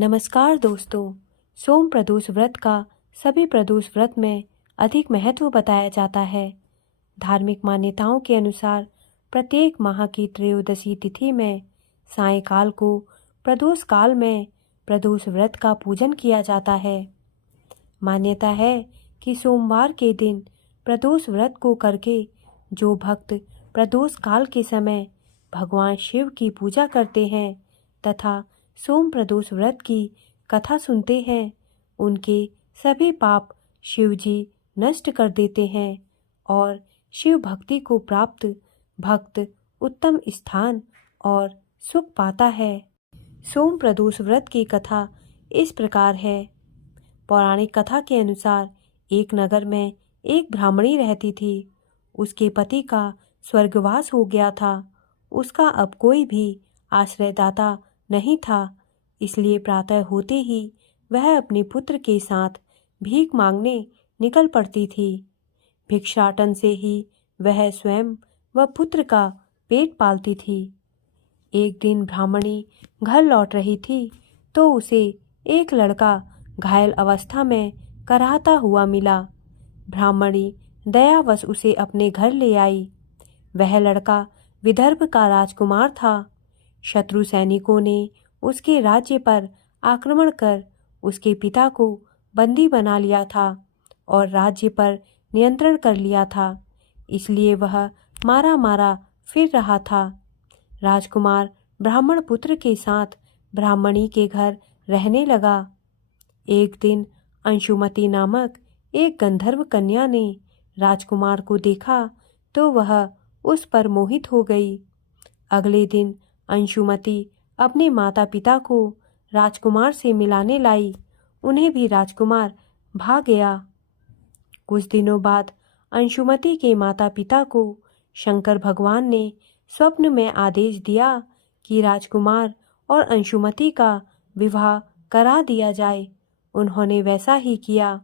नमस्कार दोस्तों। सोम प्रदोष व्रत का सभी प्रदोष व्रत में अधिक महत्व बताया जाता है। धार्मिक मान्यताओं के अनुसार प्रत्येक माह की त्रयोदशी तिथि में सायंकाल को प्रदोष काल में प्रदोष व्रत का पूजन किया जाता है। मान्यता है कि सोमवार के दिन प्रदोष व्रत को करके जो भक्त प्रदोष काल के समय भगवान शिव की पूजा करते हैं तथा सोम प्रदोष व्रत की कथा सुनते हैं, उनके सभी पाप शिव जी नष्ट कर देते हैं और शिव भक्ति को प्राप्त भक्त उत्तम स्थान और सुख पाता है। सोम प्रदोष व्रत की कथा इस प्रकार है। पौराणिक कथा के अनुसार एक नगर में एक ब्राह्मणी रहती थी। उसके पति का स्वर्गवास हो गया था। उसका अब कोई भी आश्रयदाता नहीं था, इसलिए प्रातः होते ही वह अपने पुत्र के साथ भीख मांगने निकल पड़ती थी। भिक्षाटन से ही वह स्वयं व पुत्र का पेट पालती थी। एक दिन ब्राह्मणी घर लौट रही थी तो उसे एक लड़का घायल अवस्था में कराहता हुआ मिला। ब्राह्मणी दयावश उसे अपने घर ले आई। वह लड़का विदर्भ का राजकुमार था। शत्रु सैनिकों ने उसके राज्य पर आक्रमण कर उसके पिता को बंदी बना लिया था और राज्य पर नियंत्रण कर लिया था, इसलिए वह मारा मारा फिर रहा था। राजकुमार ब्राह्मण पुत्र के साथ ब्राह्मणी के घर रहने लगा। एक दिन अंशुमती नामक एक गंधर्व कन्या ने राजकुमार को देखा तो वह उस पर मोहित हो गई। अगले दिन अंशुमती अपने माता पिता को राजकुमार से मिलाने लाई। उन्हें भी राजकुमार भा गया। कुछ दिनों बाद अंशुमती के माता पिता को शंकर भगवान ने स्वप्न में आदेश दिया कि राजकुमार और अंशुमती का विवाह करा दिया जाए। उन्होंने वैसा ही किया।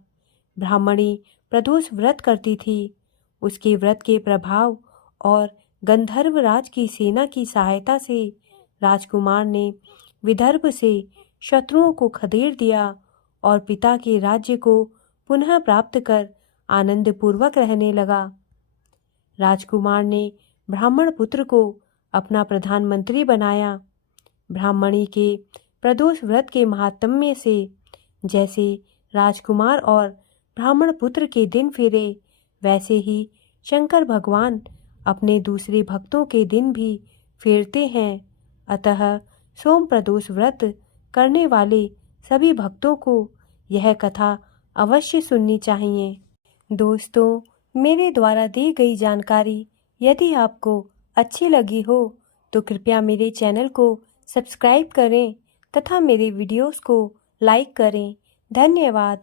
ब्राह्मणी प्रदोष व्रत करती थी। उसके व्रत के प्रभाव और गंधर्व राज की सेना की सहायता से राजकुमार ने विदर्भ से शत्रुओं को खदेड़ दिया और पिता के राज्य को पुनः प्राप्त कर आनंद पूर्वक रहने लगा। राजकुमार ने ब्राह्मण पुत्र को अपना प्रधानमंत्री बनाया। ब्राह्मणी के प्रदोष व्रत के महात्म्य से जैसे राजकुमार और ब्राह्मण पुत्र के दिन फेरे, वैसे ही शंकर भगवान अपने दूसरे भक्तों के दिन भी फेरते हैं। अतः सोम प्रदोष व्रत करने वाले सभी भक्तों को यह कथा अवश्य सुननी चाहिए। दोस्तों, मेरे द्वारा दी गई जानकारी यदि आपको अच्छी लगी हो तो कृपया मेरे चैनल को सब्सक्राइब करें तथा मेरे वीडियोस को लाइक करें। धन्यवाद।